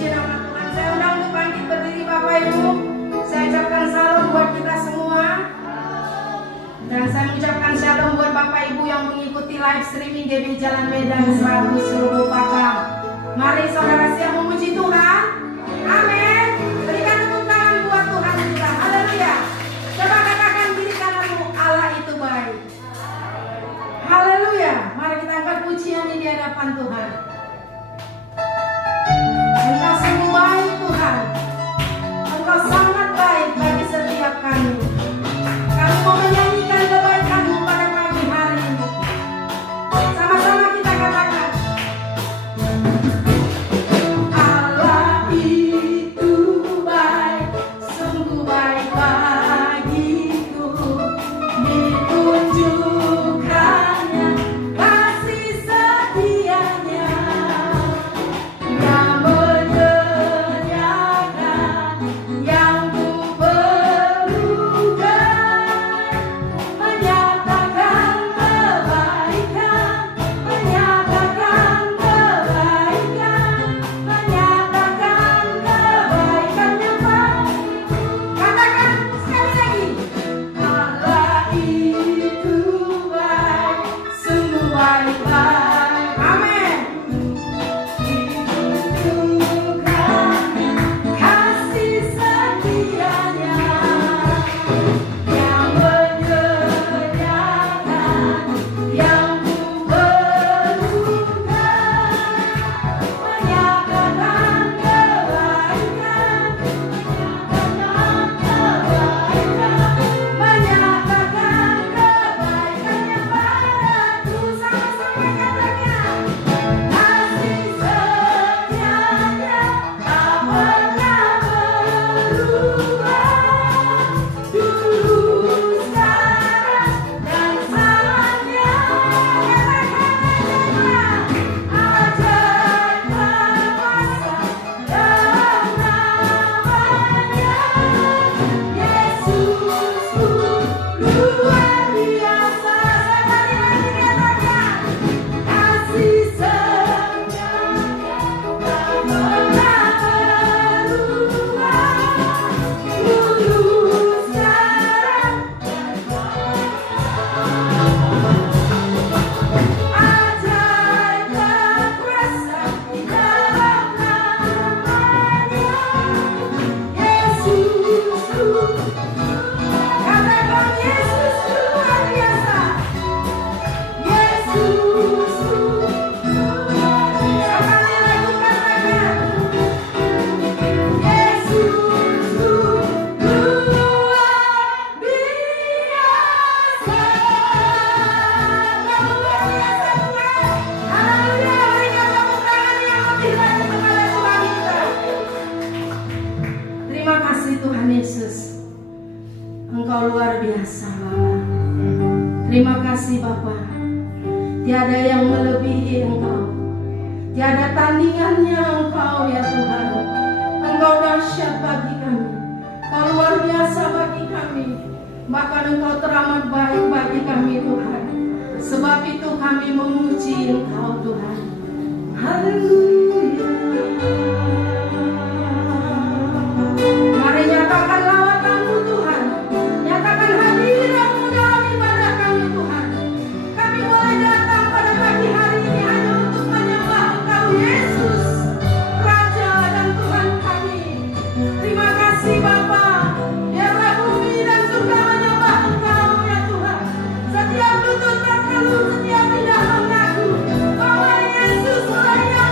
Puji nama Tuhan. Saya undang untuk bangkit berdiri Bapak Ibu. Saya ucapkan salam buat kita semua. Dan saya mengucapkan shalom buat Bapak Ibu yang mengikuti live streaming GBI Jalan Medan 100 seluruh Pakam. Mari saudara siap memuji Tuhan. Amin. Berikan tepuk tangan buat Tuhan kita. Haleluya. Coba katakan diri kananmu, Allah itu baik. Haleluya. Mari kita angkat pujian di hadapan Tuhan. Engkau sungguh baik Tuhan. Engkau sangat baik bagi setiap kami. Kami mau menyanyikan kebaikan-Mu pada pagi hari ini. Sama-sama kita katakan, Allah itu baik, sungguh baik bagiku. Ditunjukkannya kasih setianya yang menyediakan yang ku perlukan, menyatakan kebaikan, menyatakan kebaikan, menyatakan kebaikan yang baik. Katakan sekali lagi, Allah itu baik, sungguh baik baik. Amin. Ditunjukkannya kasih setianya yang menyediakan yang ku perlukan, menyatakan kebaikan, menyatakan kebaikan, menyatakan kebaikan yang padaku. Sama-sama katakan, kasih setianya tak pernah berubah, dulu, sekarang, dan selamanya. Katakan ajaib kuasa dalam namanya, Yesusku luar biasa. Sekali lagi katakan, kasih setianya tak pernah berubah, dulu, sekarang, ajaib kuasa di dalam namanya, Yesusku. Katakan Yesus luar biasa, Yesusku luar biasa. Sekali lagi katakan, Yesusku luar biasa. Kau luar biasa Tuhan. Haleluya. Berikan tepuk tangan yang lebih lagi kepada Tuhan kita. Terima kasih Tuhan Yesus. Engkau luar biasa Bapa. Terima kasih Bapa. Tiada yang melebihi Engkau. Tiada tandingannya Engkau ya Tuhan. Engkau dahsyat bagi kami. Engkau luar biasa bagi kami. Bahkan Engkau teramat baik bagi kami Tuhan. Sebab itu kami memuji Engkau Tuhan. Haleluya. Mari nyatakan lawatan-Mu Tuhan. Nyatakan hadirat-Mu dalam ibadah kami Tuhan. Kami boleh datang pada pagi hari ini hanya untuk menyembah Engkau Yesus, Raja dan Tuhan kami. Terima kasih Bapa. Biarlah bumi dan surga menyembah Engkau ya Tuhan. Setiap lutut bertelut, setiap lidah mengaku bahwa Yesus yang layak.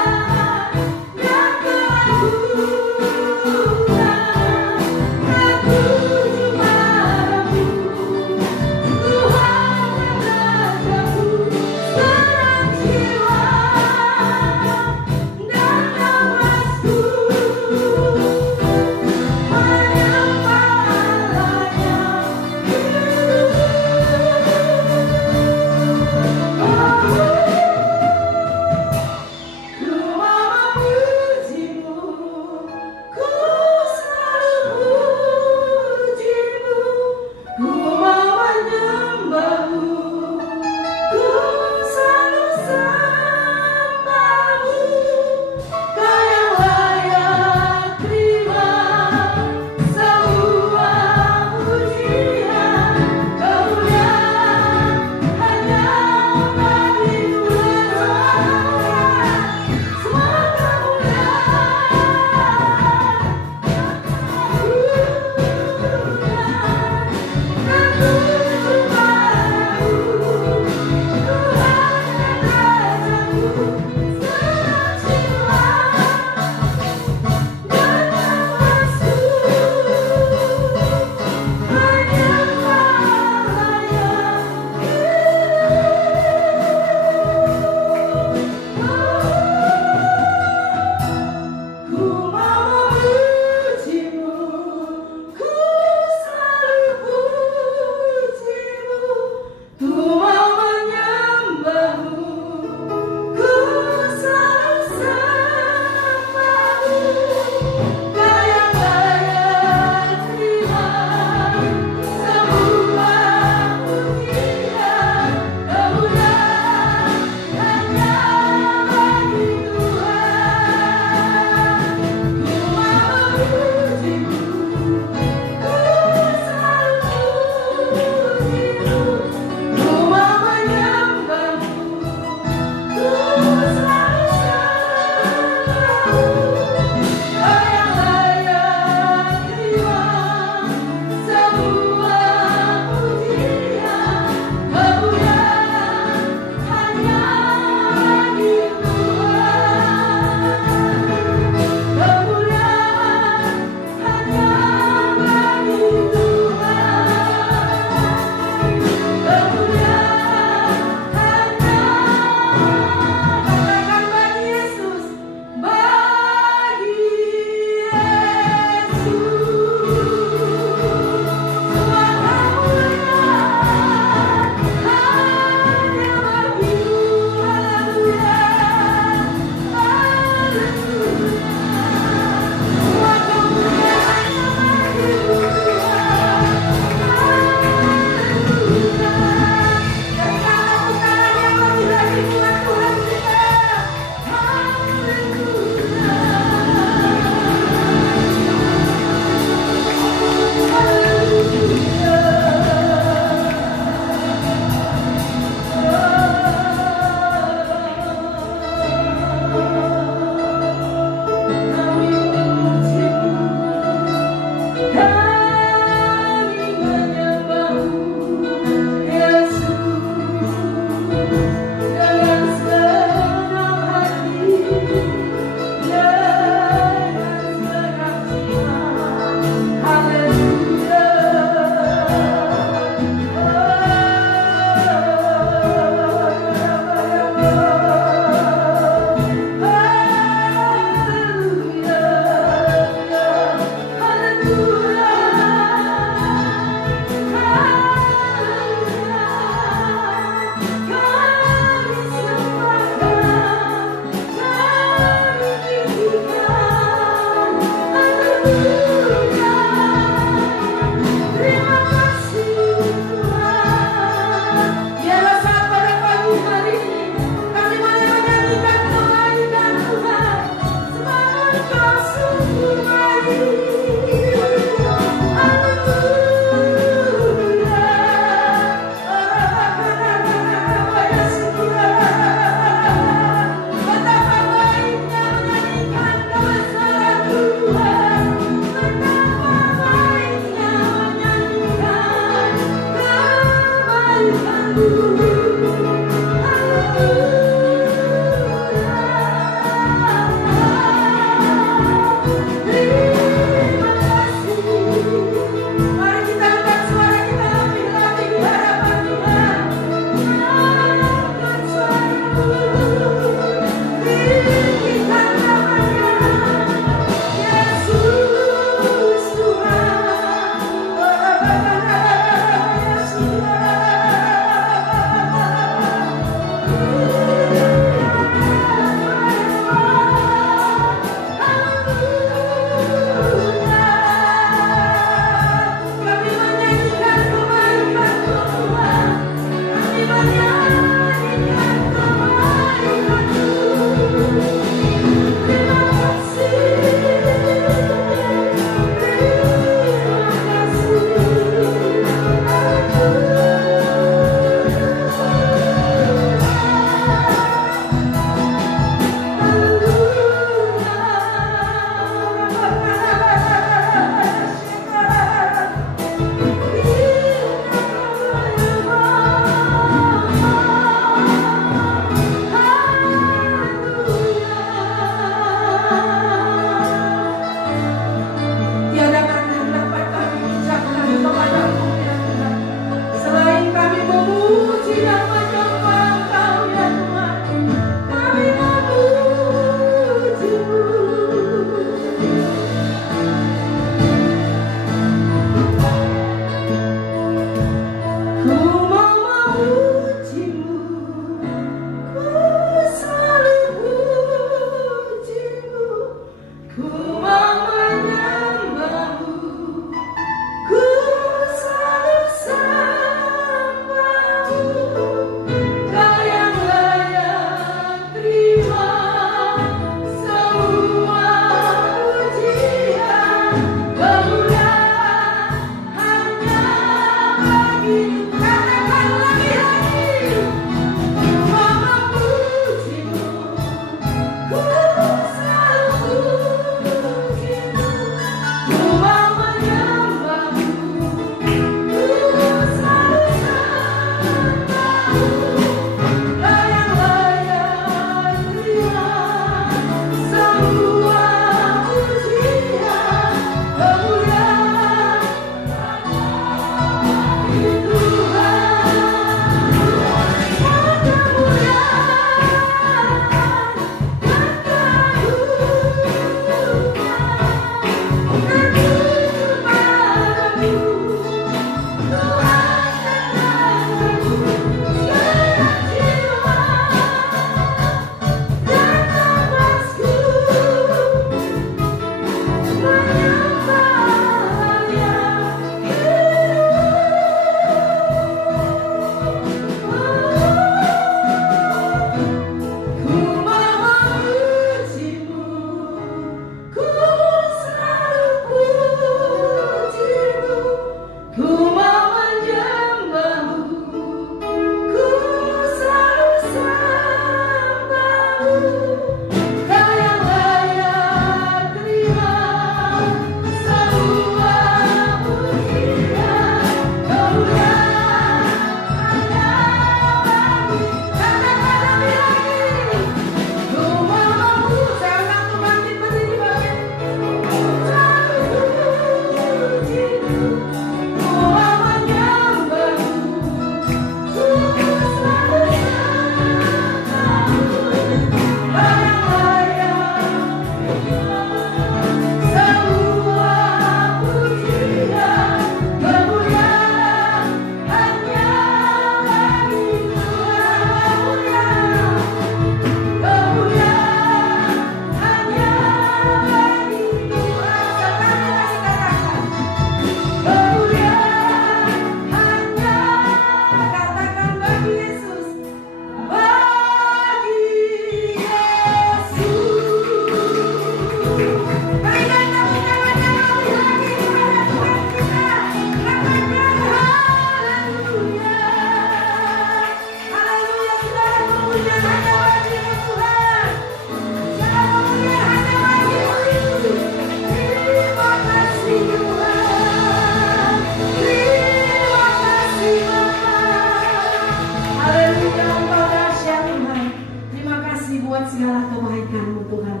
segala kebaikan-Mu Tuhan.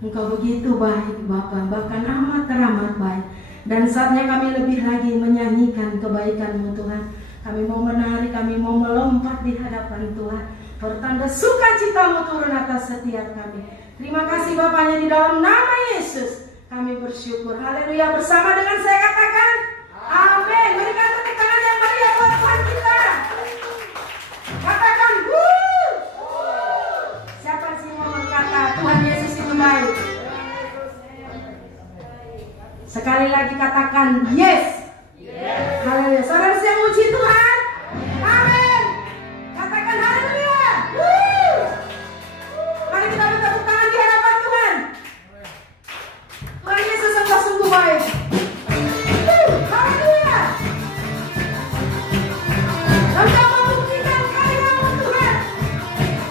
Engkau begitu baik Bapa, bahkan amat teramat baik. Dan saatnya kami lebih lagi menyanyikan kebaikan-Mu Tuhan. Kami mau menari, kami mau melompat di hadapan Tuhan. Pertanda sukacita-Mu turun atas setiap kami. Terima kasih Bapaknya, di dalam nama Yesus kami bersyukur. Haleluya. Bersama dengan saya katakan amin. Berikan tepuk tangan yang meriah buat Tuhan kita. Katakan wuh. Siapa sih mau berkata Tuhan Yesus itu baik? Sekali lagi katakan yes. Haleluya. Saudara yang muji Tuhan. Amin. Katakan haleluya. Mari kita bertepuk tangan di hadapan Tuhan. Tuhan Yesus adalah sungguh baik. Haleluya. Engkau membuktikan karya-Mu Tuhan.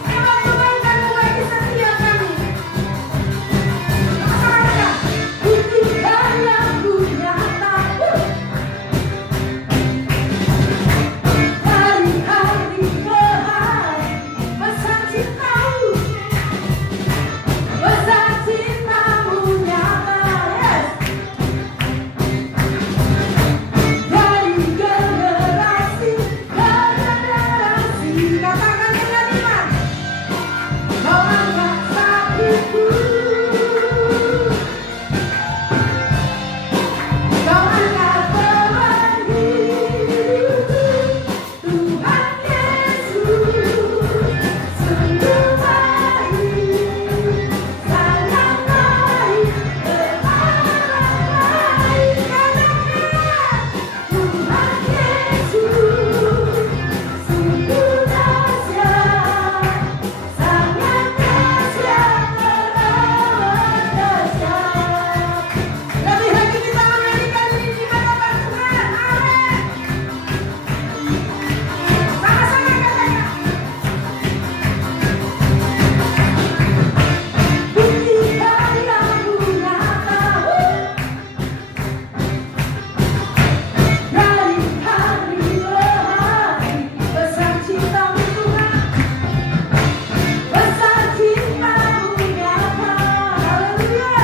Emang kebaikan-Mu bagi setiap kami. Sama-sama. Buktikan yang Ku nyata. Hari-hari ke hari besar cinta-Mu. Besar cinta-Mu nyata. Yes. Dari generasi ke generasi. Katakan dengan iman. Kau angkat sakitku. Kau angkat beban hidupku. Tuhan Yesus sungguh baik, sangat baik, teramat baik. Katakan Tuhan Yesus sungguh dahsyat, sangat dahsyat, teramat dahsyat. Lebih lagi kita menyanyikan ini di hadapan Tuhan. Amin. Sama-sama katakan. Buktikan yang Ku nyata. Dari hari ke hari besar cinta-Mu Tuhan. Besar cinta-Mu nyata. Haleluya.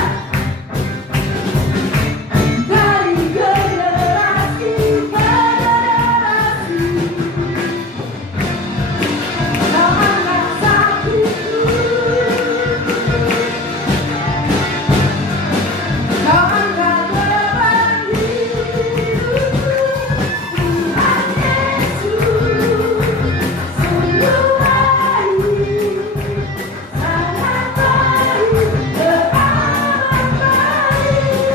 Dari generasi ke generasi. Kau angkat sakitku. Kau angkat beban hidupku. Tuhan Yesus sungguh baik, sangat baik, teramat baik.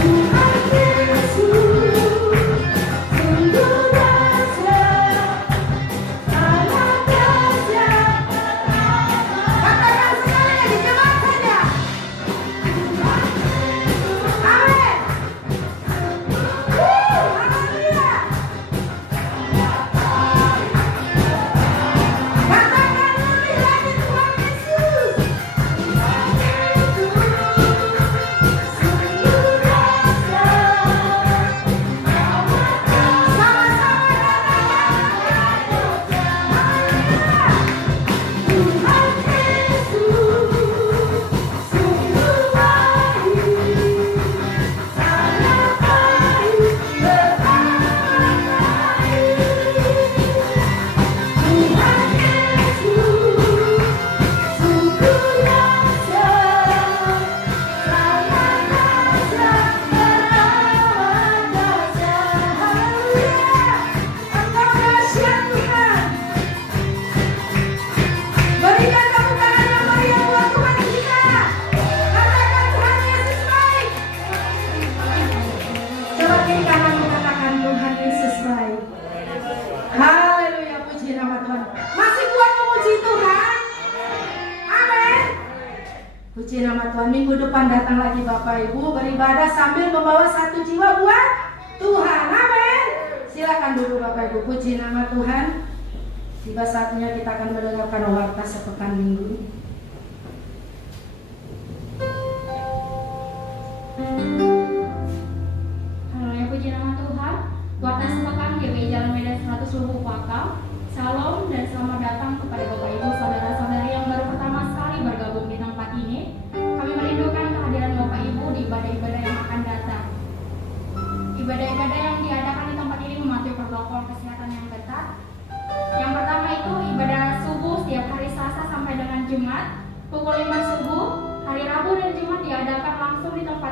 Tuhan Yesus sungguh dahsyat, sangat dahsyat, teramat. Katakan sekali lagi, cepat saja. Amin. Haleluya. Katakan lebih lagi, Tuhan Yesus sungguh dahsyat. Sama-sama katakan Tuhan Yesus sungguh baik, sangat baik, teramat baik. Tuhan Yesus sungguh dahsyat, sangat dahsyat, teramat dahsyat. Haleluya. Engkau dahsyat Tuhan. Berikan tepuk tangan yang meriah buat Tuhan kita. Katakan Tuhan Yesus baik. Coba kiri kananmu katakan Tuhan Yesus baik. Haleluya, puji nama Tuhan. Masih kuat memuji Tuhan? Amin. Puji nama Tuhan. Minggu depan datang lagi Bapak Ibu beribadah sambil membawa satu jiwa buat Tuhan. Amin. Silakan dulu Bapak Ibu. Puji nama Tuhan. Tiba saatnya kita akan mendengarkan warta sepekan minggu. Haleluya, puji nama Tuhan. Warta sepekan GPI Jalan Medan 100 Lubuk Pakal. Salam dan selamat datang kepada Bapak Ibu, saudara-saudari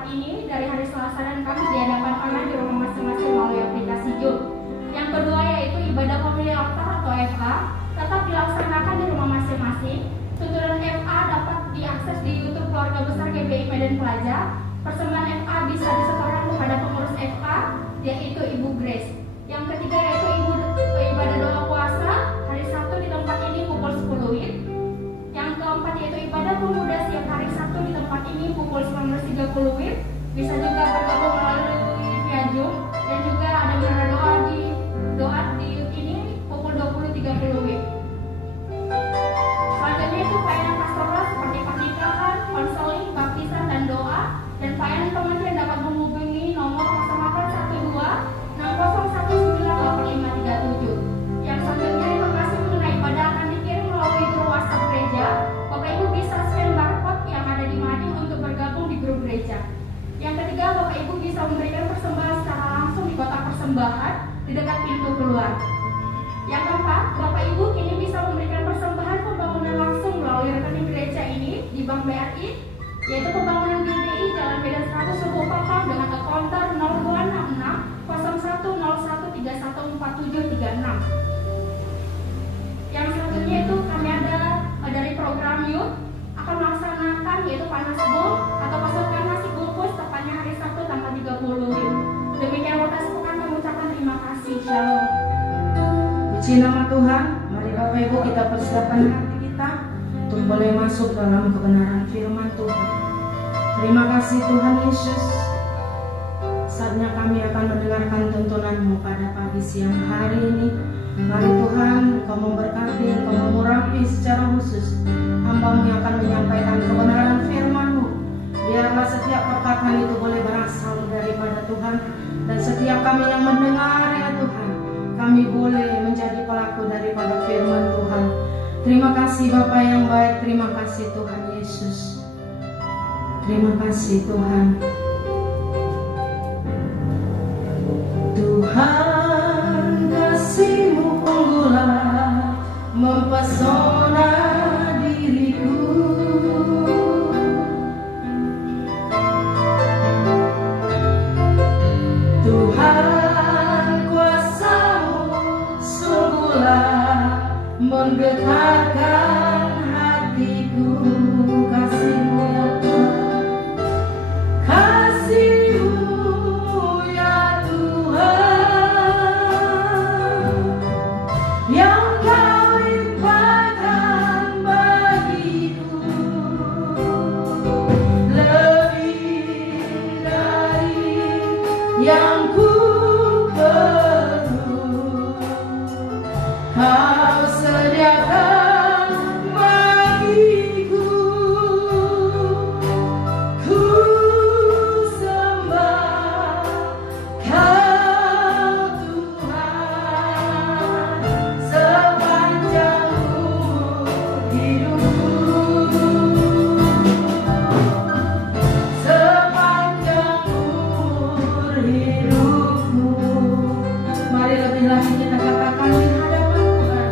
ini dari hari Selasa dan Kamis diadakan online di rumah masing-masing melalui aplikasi Zoom. Yang kedua yaitu ibadah family altar atau FA tetap dilaksanakan di rumah masing-masing. Tuturan FA dapat diakses di YouTube Keluarga Besar GBI Medan Pelajar. Persembahan FA bisa disetorkan kepada pengurus FA yaitu Ibu Grace. Yang ketiga yaitu ibadah doa puasa hari Sabtu di tempat ini pukul 10 WIB. Yang keempat yaitu ibadah pemuda setiap hari Sabtu di tempat ini pukul 19.30 WIB. Bisa juga bergabung melalui via Zoom dan juga ada menara doa di ini pukul 20.30 WIB. Selanjutnya itu pelayanan pastoral seperti pernikahan, konseling, baptisan dan doa. Dan pelayanan kementerian dapat menghubungi nomor 0812 60198537. Yang selanjutnya informasi mengenai ibadah akan dikirim melalui grup WhatsApp gereja. Bapak Ibu bisa scan barcode yang ada di mading untuk bergabung di grup gereja. Yang ketiga, Bapak Ibu bisa memberikan persembahan secara langsung di kotak persembahan di dekat pintu keluar. Yang keempat, Bapak Ibu kini bisa memberikan persembahan pembangunan langsung melalui rekening gereja ini di Bank BRI, yaitu pembangunan GBI Jalan Medan 100 Suku Pakal dengan akunter 0266 0111373736. Yang selanjutnya itu kami ada dari program Youth akan melaksanakan yaitu panas bom atau pasukan nasi bungkus tepatnya hari Sabtu tanggal 30 WIB. Demikian waktu sepekan kami ucapkan terima kasih. Shalom. Puji nama Tuhan. Mari Bapak Ibu kita persiapkan hati kita untuk boleh masuk dalam kebenaran firman Tuhan. Terima kasih Tuhan Yesus. Saatnya kami akan mendengarkan tuntunan-Mu pada pagi siang hari ini. Mari Tuhan, Engkau memberkati, Engkau mengurapi secara khusus hamba-Mu yang akan menyampaikan kebenaran firman-Mu. Biarlah setiap perkataan itu boleh berasal daripada Tuhan. Dan setiap kami yang mendengar ya Tuhan, kami boleh menjadi pelaku daripada firman Tuhan. Terima kasih Bapa yang baik, terima kasih Tuhan Yesus. Terima kasih Tuhan. Tuhan kasih-Mu unggulan mempesona diriku. Tuhan kuasa-Mu sungguhlah menggetarkan hatiku. Kasih-Mu ya Tuhan, kasih-Mu ya Tuhan, yang Kau limpahkan bagiku, lebih dari yang ku perlu. Kau sediakan bagiku. Ku sembah Kau Tuhan sepanjang hidupku, sepanjang hidupku. Mari lebih lagi kita katakan di hadapan Tuhan.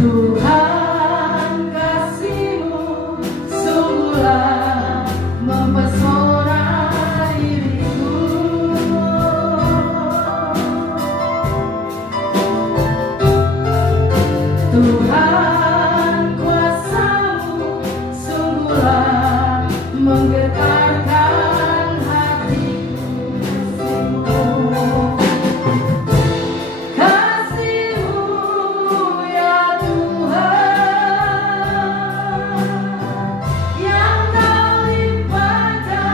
Tuhan kasih-Mu sungguhlah mempesona diriku. Tuhan kuasa-Mu sungguhlah menggetarkan hatiku. Kasih-Mu ya Tuhan, yang Kau limpahkan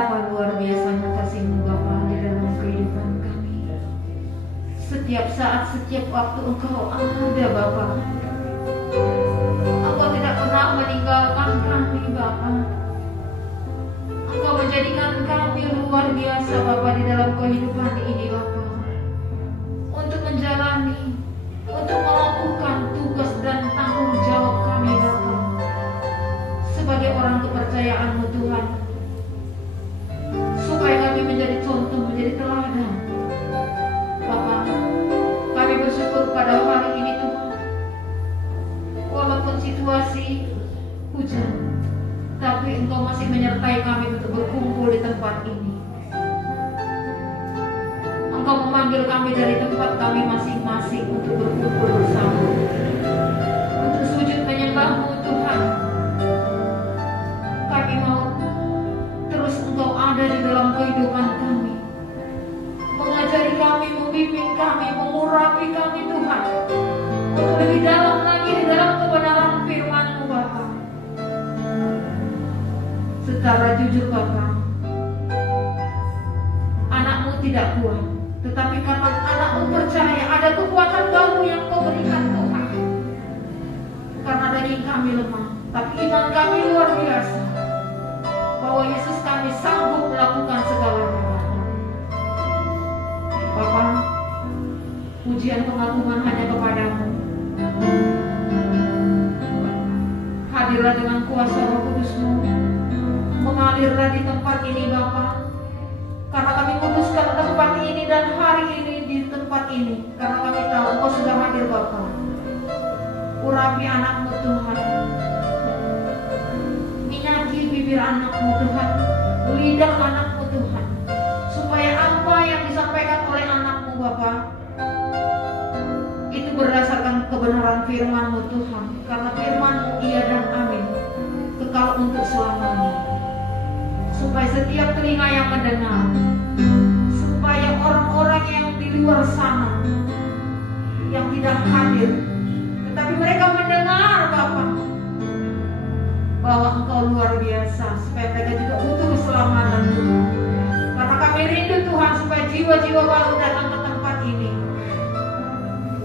Betapa luar biasanya kasih-Mu Bapa di dalam kehidupan kami. Setiap saat, setiap waktu Engkau ada Bapa. Engkau tidak pernah meninggalkan kami Bapa. Engkau menjadikan kami luar biasa Bapa di dalam kehidupan ini Bapa. Untuk menjalani, untuk melakukan tugas dan tanggung jawab kami Bapa. Sebagai orang kepercayaan-Mu Tuhan. Supaya kami menjadi contoh, menjadi teladan. Bapa, kami bersyukur pada hari ini Tuhan. Walaupun situasi hujan, tapi Engkau masih menyertai kami untuk berkumpul di tempat ini. Engkau memanggil kami dari tempat kami masing-masing untuk berkumpul bersama, untuk sujud menyembah-Mu Tuhan. Kami mau terus Engkau ada di dalam kehidupan kami, mengajari kami, membimbing kami, mengurapi kami Tuhan, untuk lebih dalam lagi di dalam kebenaran firman-Mu Bapa. Secara jujur Bapa, anak-Mu tidak kuat, tetapi karena anak-Mu percaya ada kekuatan baru yang Kau berikan Tuhan. Karena daging kami lemah, tapi iman kami luar biasa, bahwa Yesus kami sanggup melakukan segalanya. Bapa, pujian pengagungan hanya kepadamu. Hadirlah dengan kuasa Roh Kudus-Mu, mengalirlah di tempat ini Bapa. Karena kami kuduskan tempat ini dan hari ini di tempat ini, karena kami tahu Engkau sudah hadir Bapa. Urapi anak-Mu Tuhan, minyaki bibir anak-Mu Tuhan, lidah anak-Mu Tuhan, supaya apa yang disampaikan oleh anak-Mu Bapa itu berdasarkan kebenaran firman-Mu Tuhan. Karena firman-Mu iya dan amin, kekal untuk selamanya. Supaya setiap telinga yang mendengar, supaya orang-orang yang di luar sana yang tidak hadir, tetapi mereka mendengar Bapa, bahwa Engkau luar biasa, supaya mereka juga butuh keselamatan Tuhan. Karena kami rindu Tuhan supaya jiwa-jiwa baru datang ke tempat ini.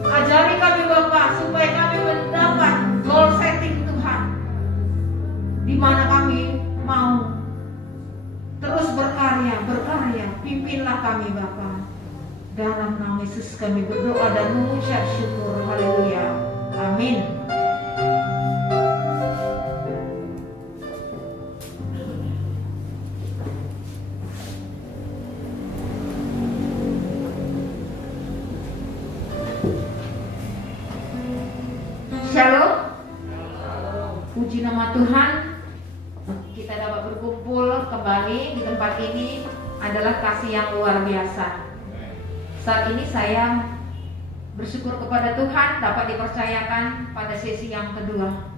Ajari kami Bapa, supaya kami mendapat goal setting Tuhan, di mana kami mau terus berkarya. Pimpinlah kami Bapa. Dalam nama Yesus kami berdoa dan mengucap syukur. Haleluya. Amin. Shalom. Puji nama Tuhan. Kita dapat berkumpul kembali di tempat ini adalah kasih yang luar biasa. Saat ini saya bersyukur kepada Tuhan dapat dipercayakan pada sesi yang kedua.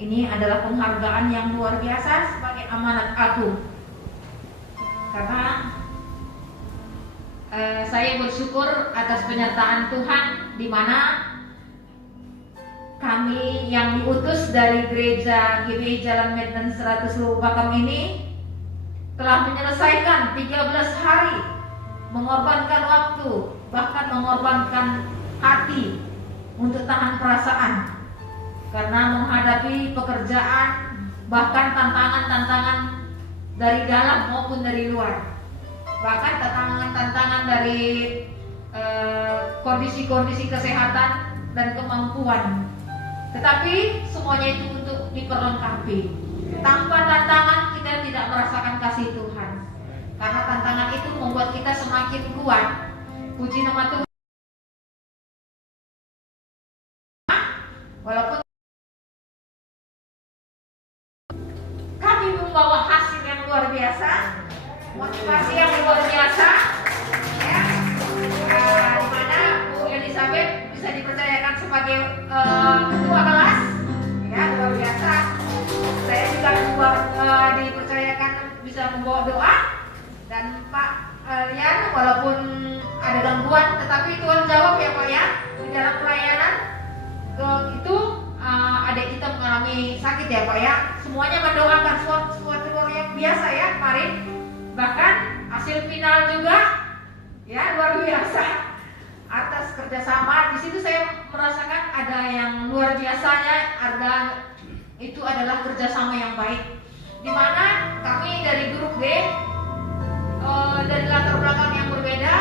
Ini adalah penghargaan yang luar biasa sebagai amanat agung. Karena saya bersyukur atas penyertaan Tuhan, di mana kami yang diutus dari gereja GBI Jalan Maintenance 100 Lubuk Pakam ini telah menyelesaikan 13 hari, mengorbankan waktu, bahkan mengorbankan hati untuk tahan perasaan, karena menghadapi pekerjaan, bahkan tantangan-tantangan dari dalam maupun dari luar, bahkan tantangan-tantangan dari kondisi-kondisi kesehatan dan kemampuan. Tetapi semuanya itu untuk diperlengkapi. Tanpa tantangan kita tidak merasakan kasih Tuhan. Karena tantangan itu membuat kita semakin kuat. Puji nama Tuhan. Walaupun kami membawa hasil yang luar biasa, motivasi yang luar biasa, ya, di mana Bu Elizabeth bisa dipercayakan sebagai ketua kelas, ya, luar biasa. Saya juga dipercayakan bisa membawa doa, dan Pak Lian walaupun ada gangguan, tetapi Tuhan jawab ya Pak ya, di dalam pelayanan itu adik kita mengalami sakit ya Pak ya. Semuanya mendoakan suatu luar yang biasa ya kemarin. Bahkan hasil final juga ya luar biasa atas kerjasama. Di situ saya merasakan ada yang luar biasanya, ada itu adalah kerjasama yang baik, di mana kami dari grup D dari latar belakang yang berbeda,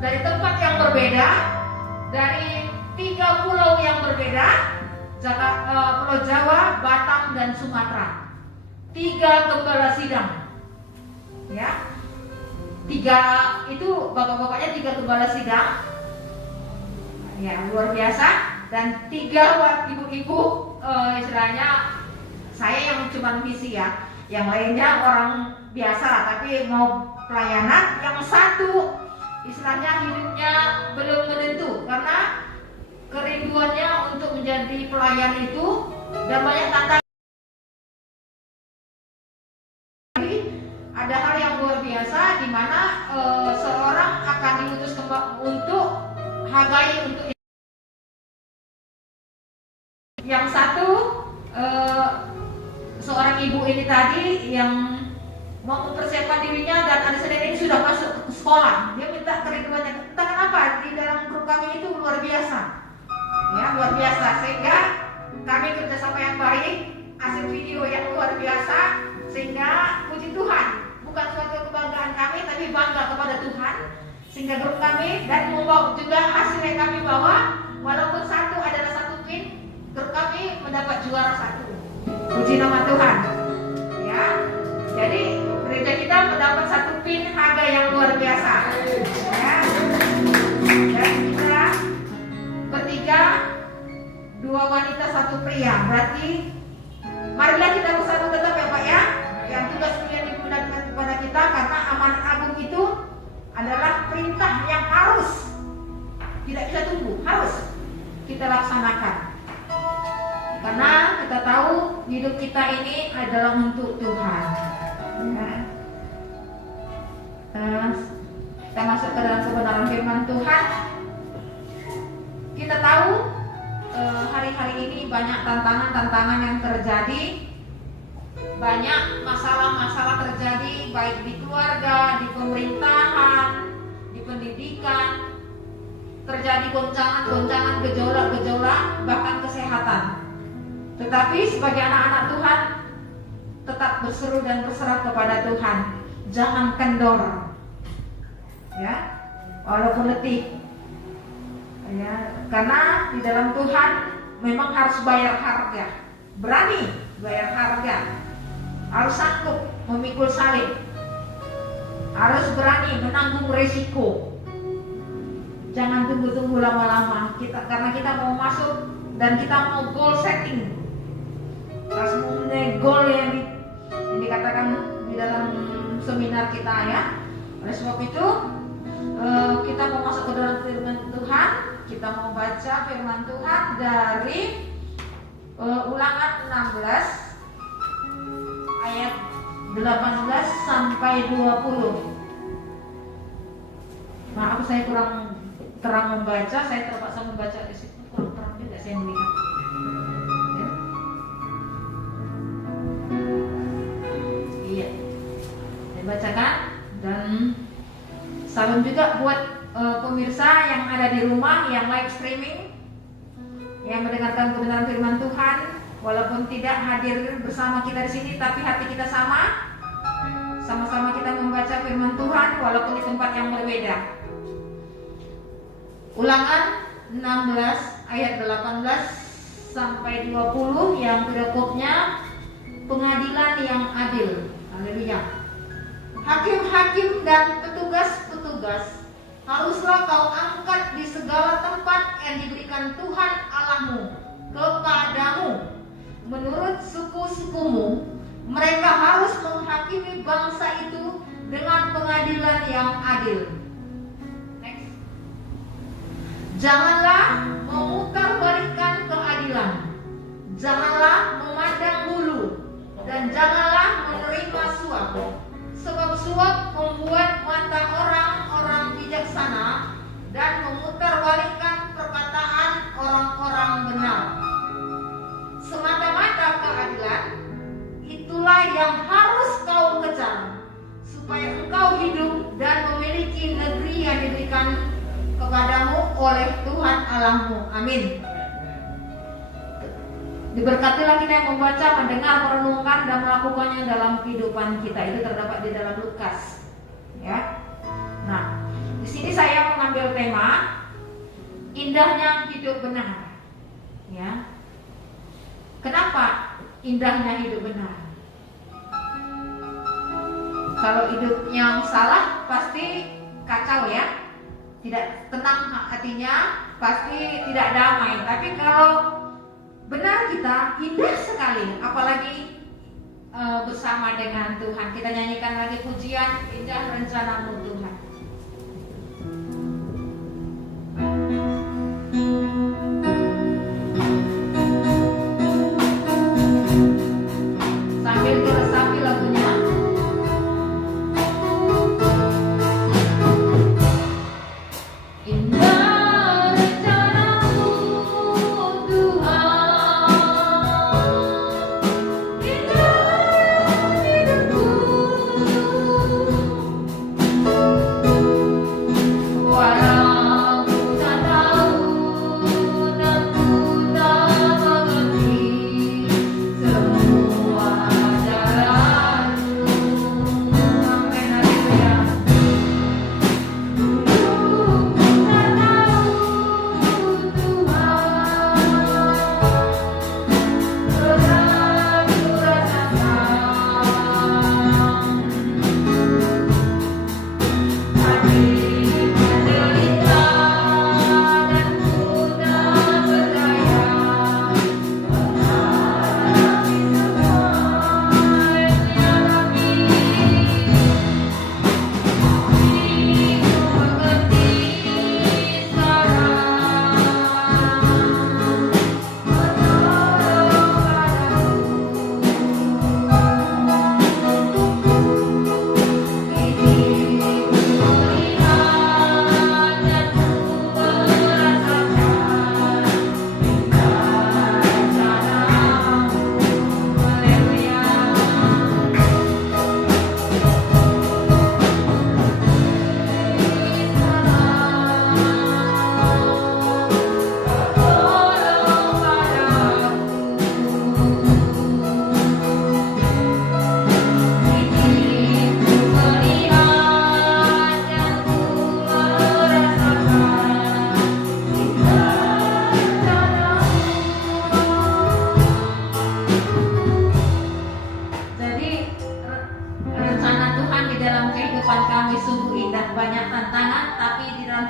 dari tempat yang berbeda, dari 3 pulau yang berbeda, Pulau Jawa, Batam, dan Sumatera. 3 gembala sidang, ya. 3 itu bapak-bapaknya 3 gembala sidang, ya luar biasa. Dan 3 ibu-ibu, istilahnya saya yang cuma misi ya, yang lainnya orang biasa tapi mau pelayanan. Yang satu istilahnya hidupnya belum menentu karena kerinduannya untuk menjadi pelayan itu dan banyak tantangan. Ada hal yang luar biasa di mana seorang akan diutus untuk Hagai untuk yang satu seorang ibu ini tadi yang mau mempersiapkan dirinya dan ada sendiri ini sudah masuk ke sekolah. Dia minta kerinduannya. Entah kenapa di dalam grup kami itu luar biasa, ya luar biasa, sehingga kami kerjasama yang baik, hasil video yang luar biasa, sehingga puji Tuhan bukan suatu kebanggaan kami tapi bangga kepada Tuhan, sehingga grup kami dan membawa juga hasil yang kami bawa, walaupun satu adalah satu pin, grup kami mendapat juara 1. Puji nama Tuhan, ya. Jadi gereja kita mendapat 1 pin harga yang luar biasa, ya. Dan kita bertiga, 2 wanita 1 pria. Berarti marilah kita bersatu tetap ya Pak ya. Yang tugas yang diberikan kepada kita, karena amanat agung itu adalah perintah yang harus tidak bisa tunggu, harus kita laksanakan. Karena kita tahu hidup kita ini adalah untuk Tuhan. Ya. Kita masuk ke dalam kebenaran firman Tuhan. Kita tahu hari-hari ini banyak tantangan-tantangan yang terjadi, banyak masalah-masalah terjadi baik di keluarga, di pemerintahan, di pendidikan, terjadi goncangan-goncangan, gejolak-gejolak, bahkan kesehatan. Tetapi sebagai anak-anak Tuhan tetap berseru dan berserah kepada Tuhan. Jangan kendor, ya, walaupun letih, ya, karena di dalam Tuhan memang harus bayar harga, berani bayar harga, harus sanggup memikul salib, harus berani menanggung resiko. Jangan tunggu-tunggu lama-lama, karena kita mau masuk dan kita mau goal setting. Harus mempunyai goal yang dikatakan di dalam seminar kita ya. Oleh sebab itu kita mau masuk ke dalam firman Tuhan. Kita mau baca firman Tuhan dari Ulangan 16 ayat 18 sampai 20. Maaf saya kurang terang membaca, saya terpaksa membaca di situ kurang terang juga saya melihat. Bacakan, dan salam juga buat pemirsa yang ada di rumah yang live streaming, yang mendengarkan kebenaran firman Tuhan, walaupun tidak hadir bersama kita di sini, tapi hati kita sama-sama kita membaca firman Tuhan walaupun di tempat yang berbeda. Ulangan 16 ayat 18 sampai 20 yang berikutnya, pengadilan yang adil. Haleluya. Hakim-hakim dan petugas-petugas haruslah kau angkat di segala tempat yang diberikan Tuhan Allahmu kepadamu. Menurut suku-sukumu, mereka harus menghakimi bangsa itu dengan pengadilan yang adil. Next. Janganlah memutarbalikkan keadilan, janganlah memandang bulu, dan janganlah menerima suap. Sebab suap membuat mata orang-orang bijaksana dan memutarbalikkan perkataan orang-orang benar. Semata-mata keadilan itulah yang harus kau kejar, supaya diberikan kepadamu oleh Tuhan Allahmu. Amin. Diberkatilah kita yang membaca, mendengar, merenungkan dan melakukannya dalam kehidupan kita. Itu terdapat di dalam Lukas. Ya. Nah, di sini saya mengambil tema indahnya hidup benar. Ya. Kenapa indahnya hidup benar? Kalau hidup yang salah pasti kacau ya. Tidak tenang hatinya, pasti tidak damai. Tapi kalau benar kita indah sekali, apalagi bersama dengan Tuhan. Kita nyanyikan lagi pujian indah rencanamu Tuhan. Sambil diresapi lagunya. Indah rencanamu Tuhan, indah hidupku. Walau ku tak tahu dan ku tak mengerti semua jalanmu. Amin, haleluya.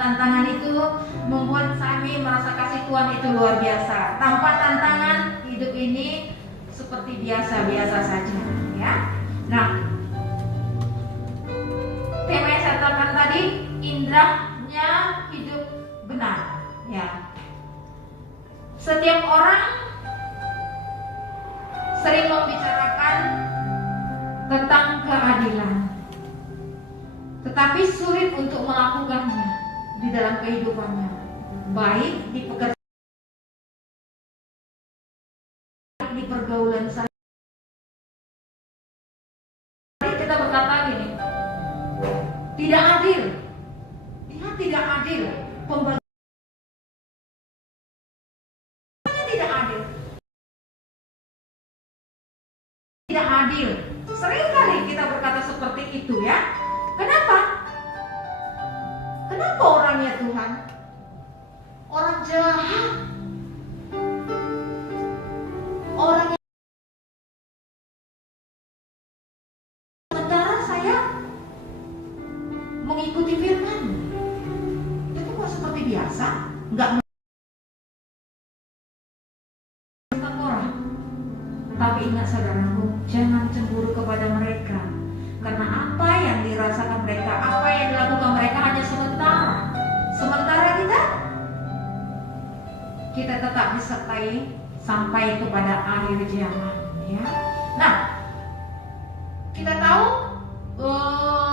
Tantangan itu membuat kami merasa kasih Tuhan itu luar biasa. Tanpa tantangan hidup ini seperti biasa-biasa saja, ya. Nah, tema yang saya terangkan tadi indahnya hidup benar, ya. Setiap orang sering membicarakan tentang keadilan, tetapi sulit untuk melakukannya di dalam kehidupannya, baik di pekerjaan, di pergaulan saya. Kita berkata gini, tidak adil, dia tidak adil, pembagian tidak adil, tidak adil. Seringkali kita berkata seperti itu, ya. Kenapa? Kenapa orangnya Tuhan? Orang jahat, orang yang sementara saya mengikuti firman, itu kok seperti biasa, nggak orang. Tapi ingat saudaraku, jangan cemburu kepada mereka, karena apa yang dirasakan mereka, apa yang dilakukan mereka hanya sementara. Sementara kita tetap disertai sampai kepada akhir zaman, ya. Nah, kita tahu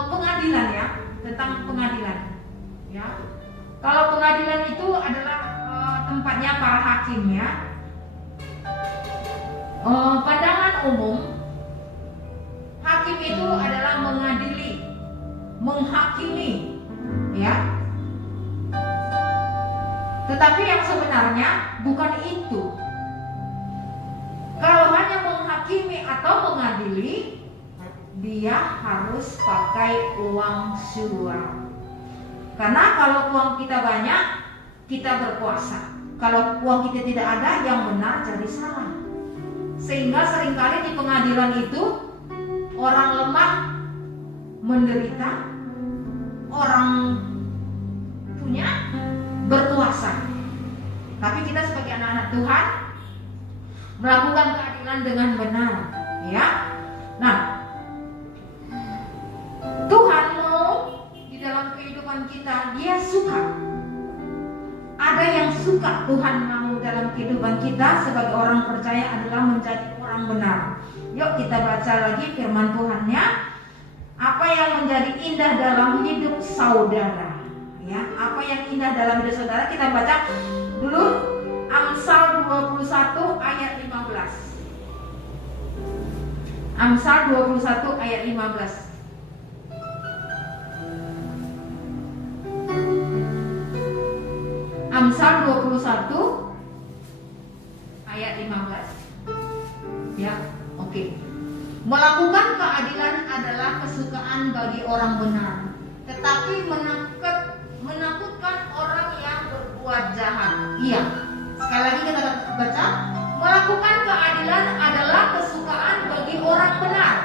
pengadilan, ya, tentang pengadilan, ya. Kalau pengadilan itu adalah tempatnya para hakim, ya. Pandangan umum, hakim itu adalah mengadili, menghakimi, ya. Tetapi yang sebenarnya bukan itu. Kalau hanya menghakimi atau mengadili, dia harus pakai uang suap. Karena kalau uang kita banyak, kita berkuasa. Kalau uang kita tidak ada, yang benar jadi salah. Sehingga seringkali di pengadilan itu orang lemah menderita, orang punya berkuasa. Tapi kita sebagai anak-anak Tuhan melakukan keadilan dengan benar, ya. Nah, Tuhan mau di dalam kehidupan kita, Dia suka. Ada yang suka Tuhan mau dalam kehidupan kita sebagai orang percaya adalah menjadi orang benar. Yuk kita baca lagi firman Tuhannya. Apa yang menjadi indah dalam hidup saudara, ya? Apa yang indah dalam hidup saudara, kita baca dulu Amsal 21 ayat 15. Amsal 21 ayat 15. Amsal 21 ayat 15. Ya, oke. Melakukan keadilan adalah kesukaan bagi orang benar, tetapi menakutkan orang yang berbuat jahat. Iya. Sekali lagi kita baca, melakukan keadilan adalah kesukaan bagi orang benar,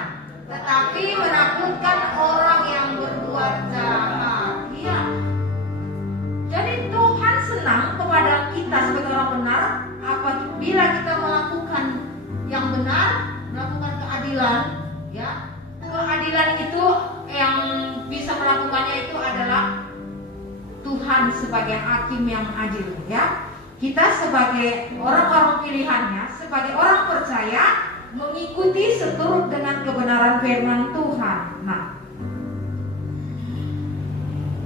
tetapi menakutkan orang yang berbuat jahat. Iya. Jadi Tuhan senang kepada kita sebagai orang benar apabila kita melakukan yang benar, melakukan keadilan, ya. Keadilan itu yang bisa melakukannya itu adalah Tuhan sebagai hakim yang adil, ya. Kita sebagai orang-orang pilihannya, sebagai orang percaya, mengikuti seturut dengan kebenaran firman Tuhan. Nah,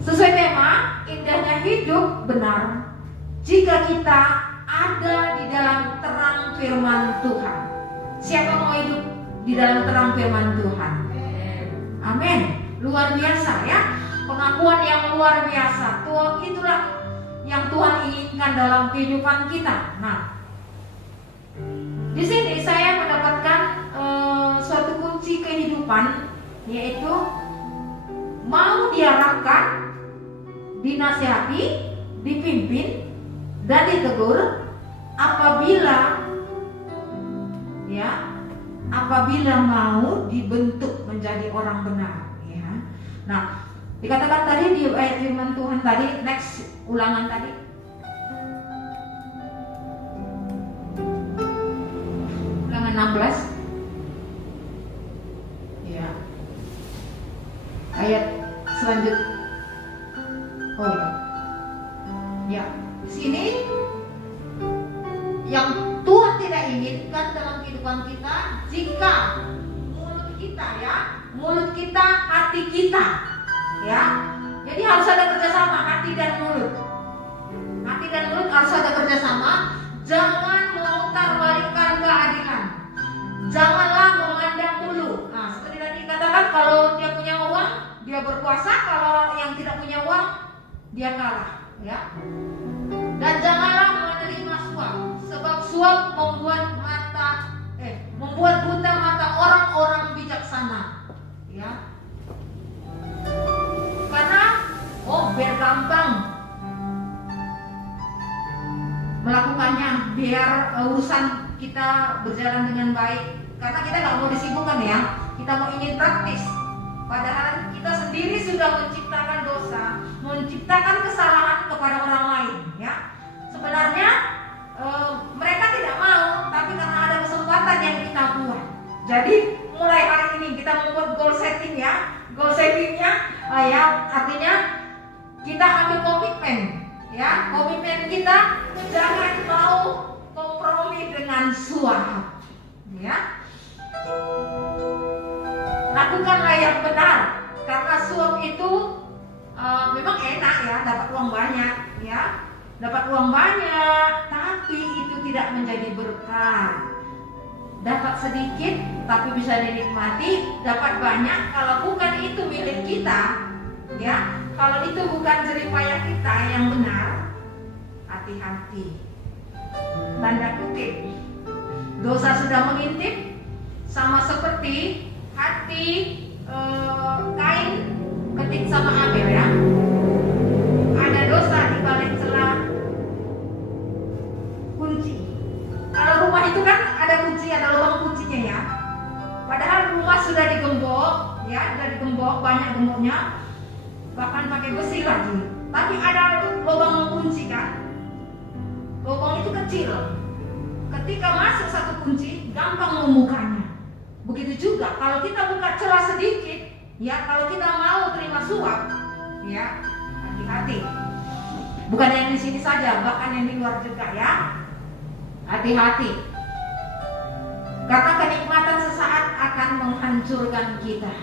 sesuai tema, indahnya hidup benar jika kita ada di dalam terang firman Tuhan. Siapa mau hidup di dalam terang firman Tuhan? Amin. Luar biasa, ya. Pengakuan yang luar biasa. Itulah yang Tuhan inginkan dalam kehidupan kita. Nah, di sini saya mendapatkan suatu kunci kehidupan, yaitu mau diarahkan, dinasihati, dipimpin, dan ditegur apabila mau dibentuk menjadi orang benar, ya. Nah, dikatakan tadi di ayat firman Tuhan tadi, next ulangan tadi, ulangan 16, ya, ayat selanjutnya. Oh ya, ya, di sini yang Tuhan tidak inginkan dalam kehidupan kita, jika mulut kita, hati kita, ya. Jadi harus ada kerjasama hati dan mulut. Hati dan mulut harus ada kerjasama. Jangan memutarbalikkan keadilan. Janganlah memandang bulu. Nah, seperti tadi dikatakan, kalau dia punya uang, dia berkuasa. Kalau yang tidak punya uang, dia kalah, ya. Dan janganlah menerima suap, sebab suap membuat buta mata orang-orang bijaksana, ya. Karena biar gampang melakukannya, biar urusan kita berjalan dengan baik. Karena kita nggak mau disibukkan, ya. Kita mau ingin praktis. Padahal kita sendiri sudah menciptakan dosa, menciptakan kesalahan kepada orang lain, ya. Sebenarnya mereka tidak mau, tapi karena ada kesempatan yang kita buat. Jadi mulai hari ini kita membuat goal setting, ya. Goal settingnya, ya, artinya kita ambil komitmen, ya. Komitmen kita jangan mau kompromi dengan suap, ya. Lakukanlah yang benar, karena suap itu memang enak, ya, dapat uang banyak, ya. Dapat uang banyak, tapi itu tidak menjadi berkah. Dapat sedikit, tapi bisa dinikmati. Dapat banyak, kalau bukan itu milik kita, ya. Kalau itu bukan jerih payah kita yang benar, hati-hati. Tanda kutip, dosa sudah mengintip, sama seperti hati Kain ketik sama Abel ya. Ada dosa di balik celah kunci. Kalau rumah itu kan ada kunci, ada lubang kuncinya ya. Padahal rumah sudah digembok, ya, sudah digembok, banyak gemboknya, bahkan pakai besi lagi. Tapi ada lubang mengunci kan? Lubang itu kecil. Ketika masuk satu kunci, gampang membukanya. Begitu juga kalau kita buka celah sedikit, ya, kalau kita mau terima suap, ya, hati-hati. Bukan yang di sini saja, bahkan yang di luar juga ya. Hati-hati. Karena kenikmatan sesaat akan menghancurkan kita.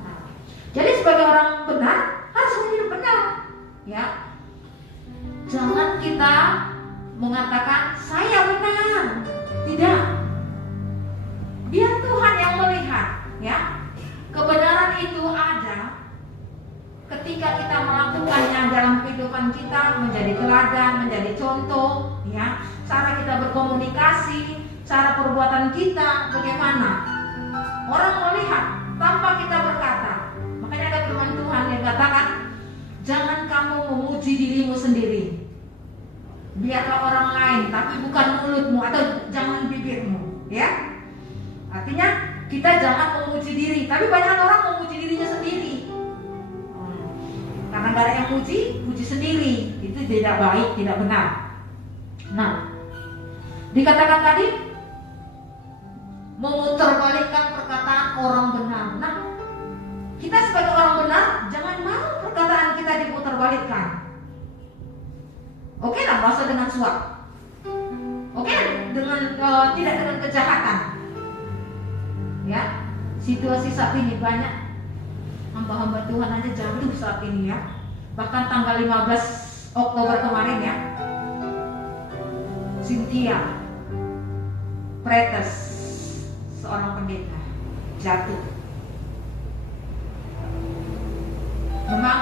Nah, jadi sebagai orang benar harus hidup benar, ya. Jangan kita mengatakan saya benar. Tidak. Biar Tuhan yang melihat, ya. Kebenaran itu ada ketika kita melakukannya dalam kehidupan kita, menjadi teladan, menjadi contoh, ya. Cara kita berkomunikasi, cara perbuatan kita bagaimana. Orang melihat tanpa kita berkata. Makanya ada firman Tuhan yang katakan, jangan kamu memuji dirimu sendiri. Biarlah orang lain, tapi bukan mulutmu atau jangan bibirmu, ya. Artinya kita jangan memuji diri, tapi banyak orang memuji dirinya sendiri. Karena gak ada yang puji sendiri, itu tidak baik, tidak benar. Nah, dikatakan tadi memutarbalikkan perkataan orang benar. Nah, kita sebagai orang benar jangan mau perkataan kita diputarbalikkan. Oke lah, nggak usah dengan suap. Oke, dengan tidak dengan kejahatan. Ya, situasi saat ini banyak hamba-hamba Tuhan aja jatuh saat ini ya. Bahkan tanggal 15 Oktober kemarin ya, Cynthia Pretes, seorang pendeta, jatuh. Memang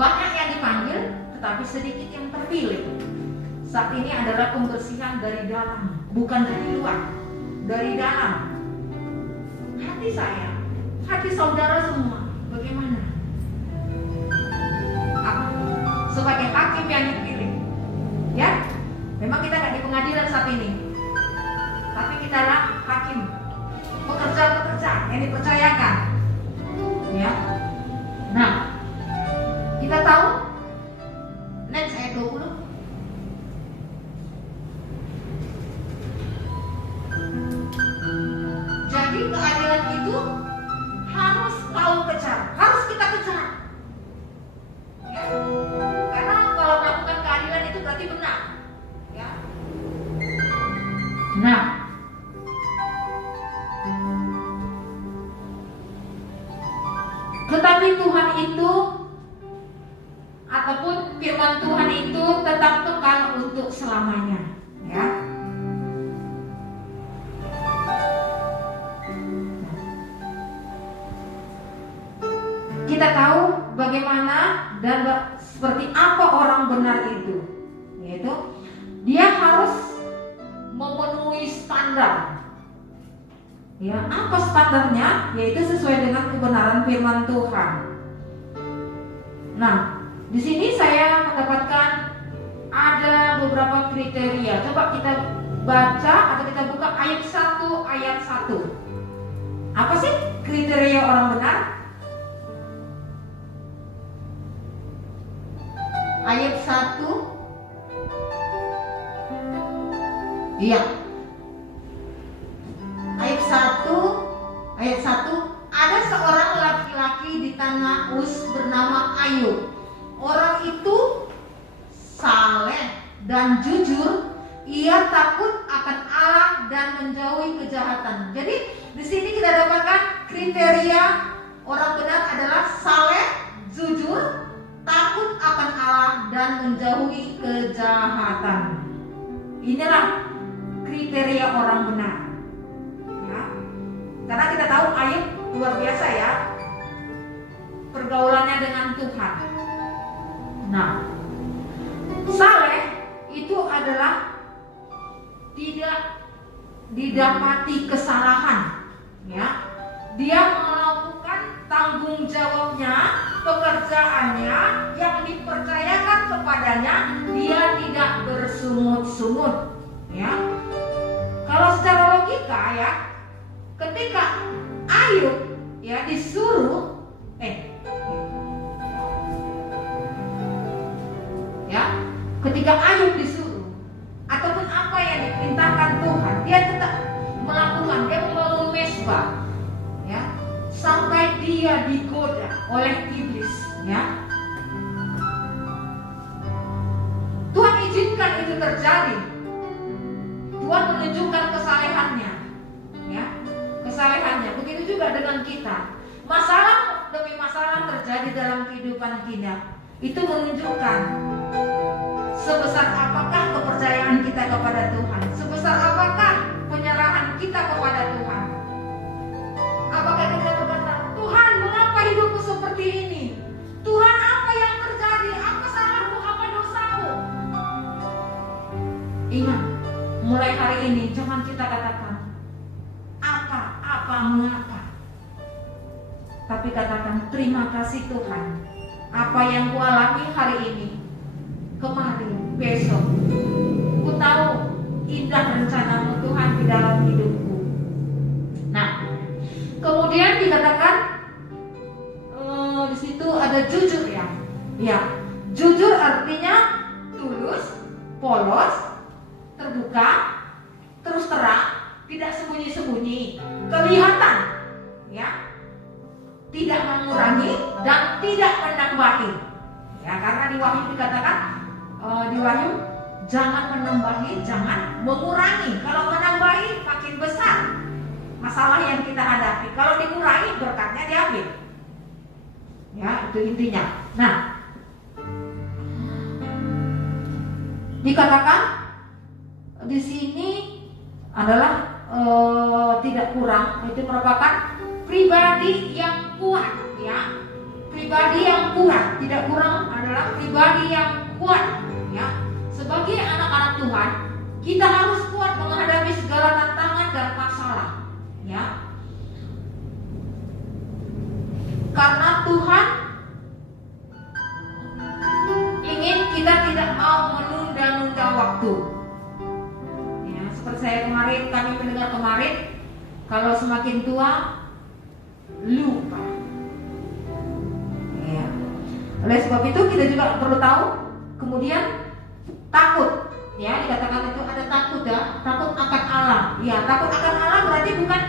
banyak yang dipanggil, tetapi sedikit yang terpilih. Saat ini adalah pembersihan dari dalam, bukan dari luar, dari dalam. Hati saya, hati saudara semua, bagaimana? Aku sebagai hakim yang dipilih, ya, memang kita nggak di pengadilan saat ini, tapi kita lah hakim, pekerja-pekerja yang dipercayakan, ya. Nah, kita tahu, next ayat 20. Jadi keadilan itu harus kau kejar, harus kita kejar, ya. Karena kalau melakukan keadilan itu berarti benar, ya. Nah, tetapi Tuhan itu ataupun firman Tuhan itu tetap kekal untuk selamanya, ya. Kita tahu bagaimana dan seperti apa orang benar itu, yaitu dia harus memenuhi standar. Ya, apa standarnya? Yaitu sesuai dengan kebenaran firman Tuhan. Nah, di sini saya mendapatkan ada beberapa kriteria. Coba kita baca atau kita buka ayat 1 ayat 1. Apa sih kriteria orang benar? Ayat 1. Iya. Ayat 1, ada seorang laki-laki di tanah Uz bernama Ayub. Orang itu saleh dan jujur, ia takut akan Allah dan menjauhi kejahatan. Jadi di sini kita dapatkan kriteria orang benar adalah saleh, jujur, takut akan Allah dan menjauhi kejahatan. Inilah kriteria orang benar. Ya. Karena kita tahu Ayub luar biasa ya, pergaulannya dengan Tuhan. Nah, saleh didapati kesalahan, ya. Dia melakukan tanggung jawabnya, pekerjaannya yang dipercayakan kepadanya, dia tidak bersungut-sungut, ya. Kalau secara logika, ya, ketika Ayub, ya, disuruh, ya, ketika Ayub disuruh ataupun apa yang diperintahkan Tuhan, dia tetap melakukan, dia membangun mezbah, ya, sampai dia digoda oleh iblis, ya. Tuhan izinkan itu terjadi. Tuhan menunjukkan kesalehannya, ya, kesalehannya. Begitu juga dengan kita. Masalah demi masalah terjadi dalam kehidupan kita. Itu menunjukkan sebesar apakah kepercayaan kita kepada Tuhan, sebesar apakah penyerahan kita kepada Tuhan. Apakah kita berkata, Tuhan, mengapa hidupku seperti ini? Tuhan, apa yang terjadi? Apa salahku? Apa dosaku? Ingat, mulai hari ini jangan kita katakan apa, mengapa. Tapi katakan, terima kasih Tuhan, apa yang ku alami hari ini, kemarin, besok, ku tahu indah rencanamu Tuhan di dalam hidupku. Nah, kemudian dikatakan di situ ada jujur, ya. Ya, jujur artinya tulus, polos, terbuka, terus terang, tidak sembunyi-sembunyi, kelihatan, ya, tidak mengurangi dan tidak menambahi, ya, karena di Wahyu dikatakan di Wahyu jangan menambahi, jangan mengurangi. Kalau menambahi makin besar masalah yang kita hadapi. Kalau dikurangi berkatnya diambil, ya, itu intinya. Nah, dikatakan di sini adalah tidak kurang, itu merupakan pribadi yang kuat, ya, pribadi yang kuat. Tidak kurang adalah pribadi yang kuat, ya. Sebagai anak-anak Tuhan, kita harus kuat menghadapi segala tantangan dan masalah, ya. Karena Tuhan ingin kita tidak mau menunda-nunda waktu. Ya, seperti saya kemarin, kami mendengar kemarin, kalau semakin tua lupa. Ya. Oleh sebab itu kita juga perlu tahu. Kemudian takut, ya, dikatakan itu ada takut, ya, takut akan alam. Ya, takut akan alam berarti bukan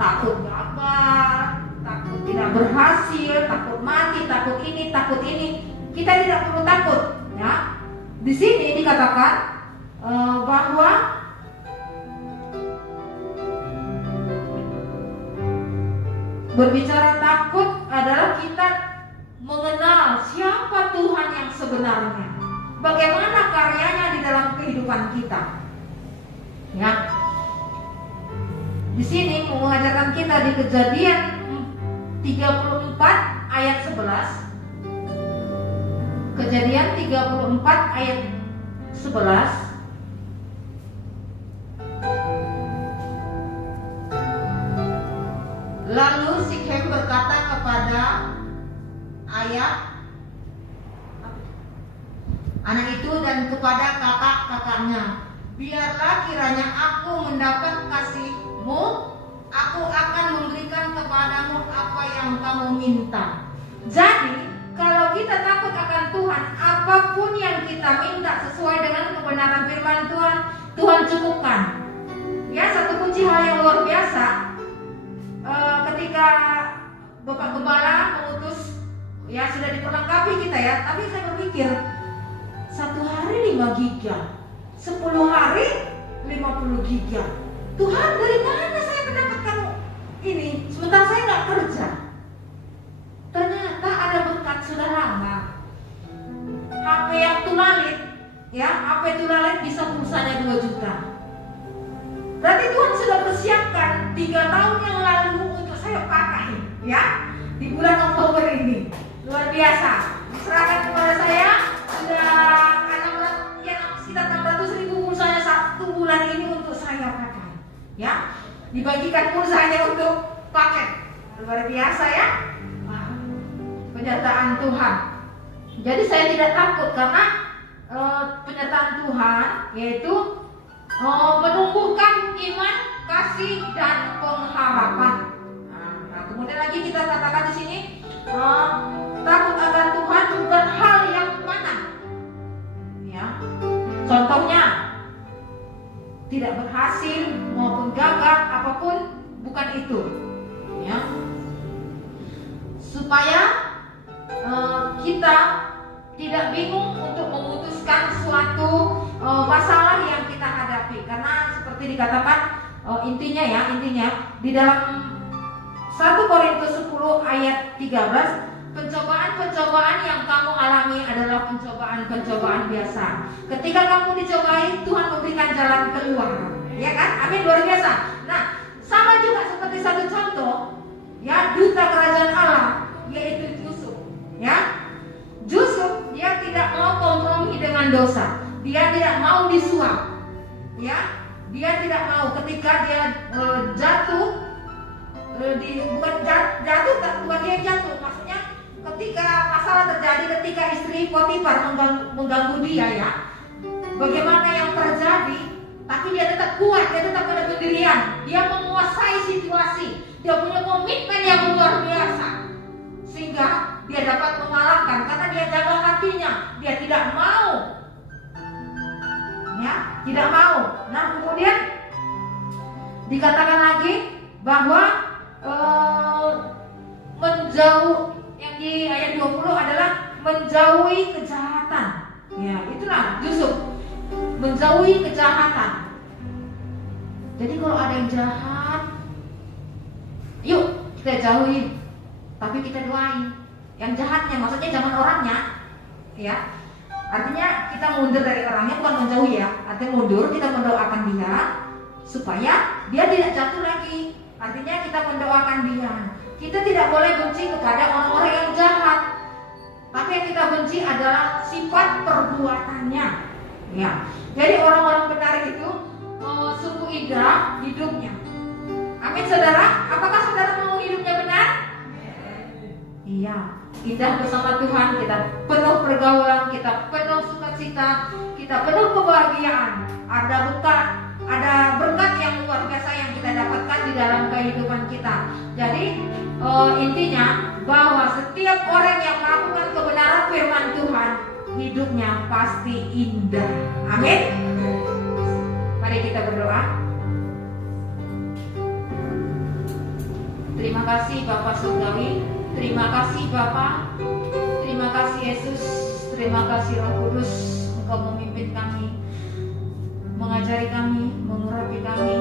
takut gagal, takut tidak berhasil, takut mati, takut ini. Kita tidak perlu takut, ya. Di sini dikatakan bahwa berbicara takut adalah kita mengenal siapa Tuhan yang sebenarnya, bagaimana karyanya di dalam kehidupan kita, ya. Di sini mau mengajarkan kita di Kejadian 34 ayat 11. Kejadian 34 ayat 11. Lalu Sikhem berkata kepada anak itu dan kepada kakak-kakaknya, biarlah kiranya aku mendapat kasihmu, aku akan memberikan kepadamu apa yang kamu minta. Jadi kalau kita takut akan Tuhan, apapun yang kita minta sesuai dengan kebenaran firman Tuhan, Tuhan cukupkan. Ya, satu kunci hal yang luar biasa. Ketika Bapak Gembala mengutus, ya, sudah diperlengkapi kita, ya, tapi saya berpikir 1 hari 5 giga, 10 hari 50 giga. Tuhan, dari mana saya mendapatkan ini? Sementara saya nggak kerja. Ternyata ada berkat saudara. HP yang tulalit, ya, HP tulalit bisa pulsanya 2 juta. Berarti Tuhan sudah persiapkan 3 tahun yang lalu untuk saya pakai, ya, di bulan Oktober ini. Luar biasa. Serahkan kepada saya sudah sekitar 600.000 pulsanya 1 bulan ini untuk saya pakai. ya, dibagikan pulsanya untuk paket. Luar biasa ya. Nah, penyertaan Tuhan. Jadi saya tidak takut karena penyertaan Tuhan yaitu menumbuhkan iman, kasih dan pengharapan. Nah, kemudian lagi kita katakan di sini takut akan Tuhan bukan hal yang mana. Ya, contohnya tidak berhasil maupun gagal apapun bukan itu. Ya, supaya kita tidak bingung untuk memutuskan suatu masalah yang kita hadapi, karena seperti dikatakan intinya di dalam 1 Korintus 10 ayat 13, pencobaan-pencobaan yang kamu alami adalah pencobaan-pencobaan biasa. Ketika kamu dicobai, Tuhan memberikan jalan keluar, ya kan? Amin, luar biasa. Nah, sama juga seperti satu contoh, ya, duta kerajaan Allah yaitu Yusuf, ya. Yusuf dia tidak mau kompromi dengan dosa, dia tidak mau disuap, ya, dia tidak mau ketika dia jatuh, bukan dia jatuh, maksudnya ketika masalah terjadi, ketika istri Potifar mengganggu dia, ya, bagaimana yang terjadi, tapi dia tetap kuat, dia tetap pada pendirian, dia menguasai situasi, dia punya komitmen yang luar biasa, sehingga dia dapat mengalahkan karena dia jaga hatinya, dia tidak mau, ya, tidak mau. Nah, kemudian dikatakan lagi bahwa menjauh, yang di ayat 20 adalah menjauhi kejahatan. Ya, itulah Yusuf, menjauhi kejahatan. Jadi kalau ada yang jahat, yuk kita jauhi, tapi kita doain. Yang jahatnya, maksudnya jangan orangnya, ya. Artinya kita mundur dari orangnya, bukan menjauhi, ya. Artinya mundur, kita mendoakan dia supaya dia tidak jatuh lagi. Artinya kita mendoakan dia. Kita tidak boleh benci kepada orang-orang yang jahat, tapi yang kita benci adalah sifat perbuatannya. Ya. Jadi orang-orang benar itu sungguh indah hidupnya. Amin, saudara. Apakah saudara mau hidupnya benar? Iya. Indah bersama Tuhan, kita penuh pergaulan, kita penuh sukacita, kita penuh kebahagiaan. Ada berkat yang luar biasa yang kita dapatkan di dalam kehidupan kita. Jadi intinya bahwa setiap orang yang melakukan kebenaran firman Tuhan, hidupnya pasti indah. Amin. Mari kita berdoa. Terima kasih Bapak Surgawi, terima kasih Bapak, terima kasih Yesus, terima kasih Roh Kudus, Engkau memimpin kami, mengajari kami, mengurapi kami,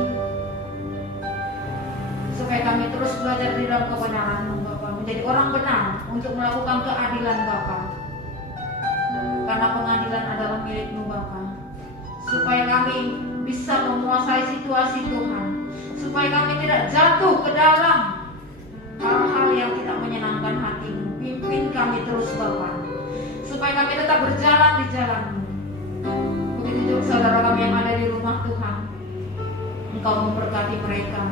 supaya kami terus belajar di dalam kebenaran-Mu, Bapak, menjadi orang benar untuk melakukan keadilan, Bapak, karena pengadilan adalah milik-Mu, Bapak, supaya kami bisa menguasai situasi Tuhan, supaya kami tidak jatuh ke dalam hal-hal yang tidak menyenangkan hati-Mu. Pimpin kami terus, Bapak, supaya kami tetap berjalan di jalan-Mu. Begitu juga saudara kami yang ada di rumah Tuhan, Engkau memberkati mereka,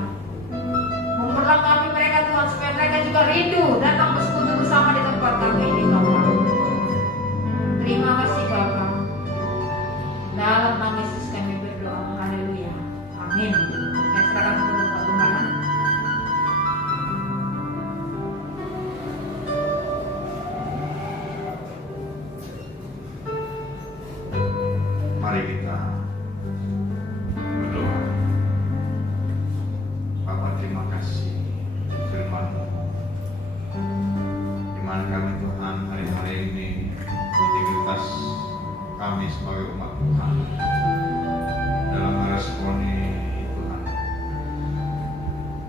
memperlengkapi mereka Tuhan, supaya mereka juga rindu datang bersekutu bersama di tempat kami ini, Bapak. Terima kasih Bapak. Dalam nama Yesus kami berdoa. Haleluya. Amin. Saya serahkan kepada Bapak Gembala. Mari kita berdoa. Bapak, terima kasih firman-Mu, di mana kami Tuhan hari-hari ini integritas kami sebagai umat Tuhan dalam meresponi Tuhan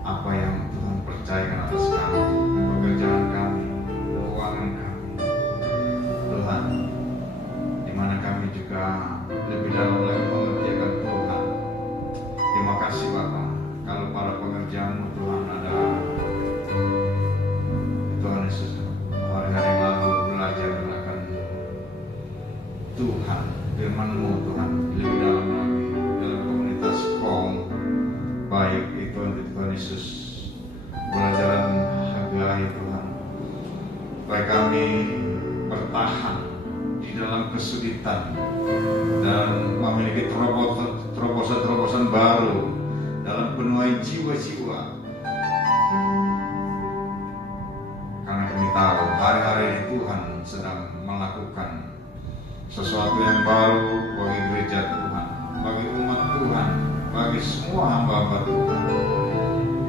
apa yang Tuhan percayakan atas kami, pekerjaan kami, keuangan kami, Tuhan, di mana kami juga lebih dalam lagi mengerjakan Tuhan. Terima kasih Bapak, kalau para pengerjaan-Mu Tuhan ada Tuhan Yesus hari-hari lalu belajar akan Tuhan, firman-Mu Tuhan lebih dalam lagi dalam komunitas kaum baik itu untuk Tuhan Yesus. Pelajaran Hagai Tuhan, supaya kami bertahan di dalam kesulitan dan memiliki terobosan-terobosan baru dalam penuai jiwa-jiwa. Karena kami tahu hari-hari ini Tuhan sedang melakukan sesuatu yang baru bagi gereja Tuhan, bagi umat Tuhan, bagi semua hamba-hamba Tuhan.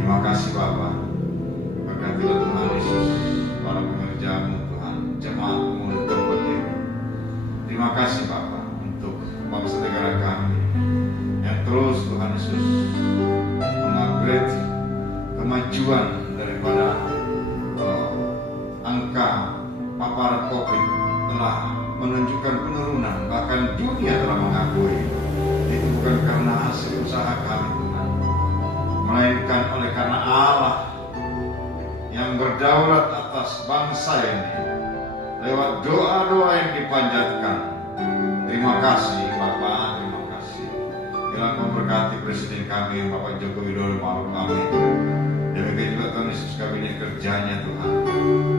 Terima kasih Bapa. Berkatilah Tuhan Yesus para pengerjamu Tuhan, jemaatmu di tempat ini. Terima kasih Bapa untuk bangsa negara kami yang terus Tuhan Yesus mengupgrade kemajuan daripada angka paparan COVID telah menunjukkan penurunan, bahkan dunia telah mengakui itu bukan karena hasil usaha kami Tuhan, melainkan oleh karena Allah yang berdaulat atas bangsa ini lewat doa-doa yang dipanjatkan. Terima kasih Bapak, terima kasih. Bilang memberkati Presiden kami Bapak Joko Widodo Ma'ruf Amin. Demikian juga Tuhan Yesus kabinet kerjanya Tuhan.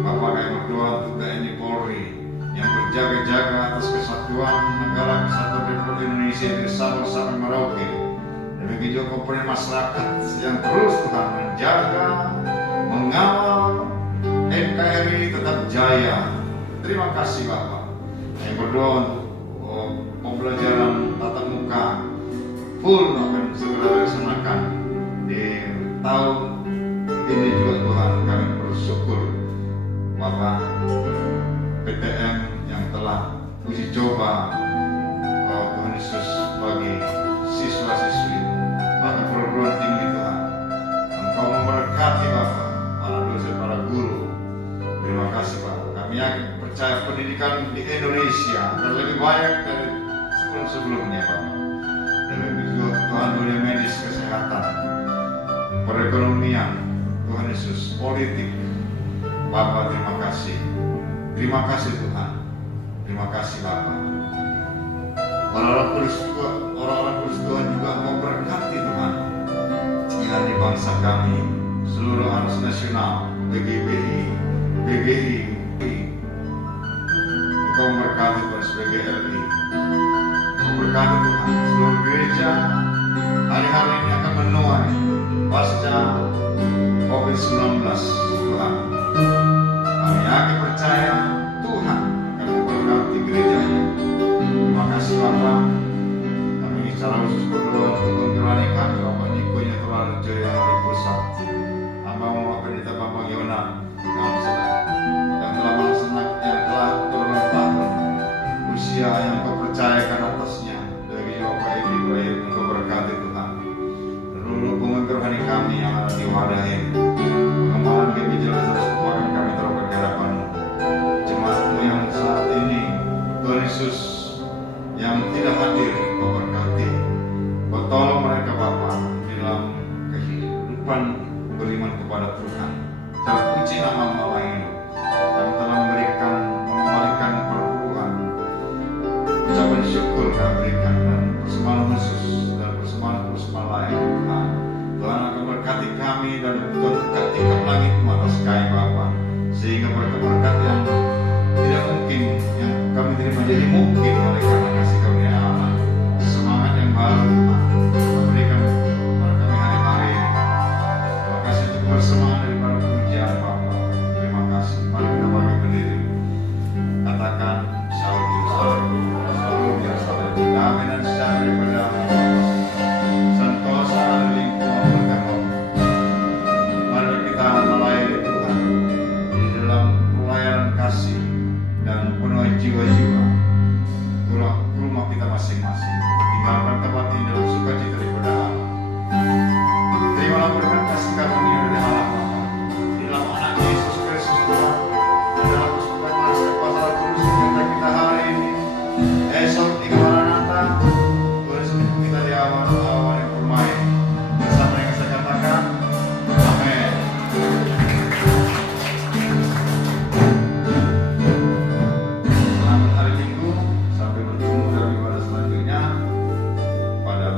Bapak kami berdoa untuk TNI Polri yang berjaga-jaga atas kesatuan negara kesatuan Republik Indonesia dari Sabang sampai Merauke. Demikian juga komponen masyarakat yang terus Tuhan menjaga, mengawal NKRI tetap jaya. Terima kasih Bapak. Yang berdoa untuk pembelajaran tatap muka full akan segera dilaksanakan di tahun ini juga Tuhan. Kami bersyukur Bapak PTM yang telah uji coba Tuhan Yesus bagi siswa-siswi bahkan perguruan tinggi Tuhan. Engkau memberkati Bapak para dosen, para guru. Terima kasih Bapak. Kami yakin percaya pendidikan di Indonesia akan lebih baik dari sebelum-sebelumnya Bapak. Demikian juga Tuhan dunia medis, kesehatan, perekonomian, Tuhan Yesus, politik. Bapak terima kasih. Terima kasih Tuhan. Terima kasih Bapak. Orang-orang kudus Tuhan juga mau berkati Tuhan. Yang di bangsa kami, seluruh arus nasional, PGBI, PGI, Engkau memberkati Tuhan sebagai RI. Memberkati Tuhan seluruh gereja hari-hari ini akan menuai pasca COVID-19 Tuhan. Kami yakin percaya Tuhan akan memberkati gerejanya. Terima kasih Bapak. Kami secara khusus berdoa untuk penggerak kami Bapak Niko yang telah Jaya Hari Pusat. Hamba Bapak Pendeta Bambang Yona yang telah berulang tahun usia yang Kau percayakan atasnya. Dari Bapak Edi Ibrahim Engkau berkati Tuhan. Seluruh pemimpin rohani kami yang ada di wadah ini. Pengembangan kami jelas merupakan kami terobat di hadapan-Mu. Jemaat-Mu yang saat ini Tuhan Yesus yang tidak hadir Kau berkati. Kau tolong mereka Bapa di dalam kehidupan beriman kepada Tuhan. Terpuji nama-Mu lain yang telah mengembalikan perpuluhan. Ucapan syukur kami berikan dan persembahan khusus dan persembahan lain Tuhan. Tuhan akan berkati kami dan Tuhan buka tingkap langit-Mu atas kami Bapa, sehingga berkat-berkat yang tidak mungkin yang kami terima jadi mungkin oleh karena kasih karunia Allah. Semangat yang baru Tuhan berikan kepada kami hari-hari ini. Terima kasih untuk bersemangat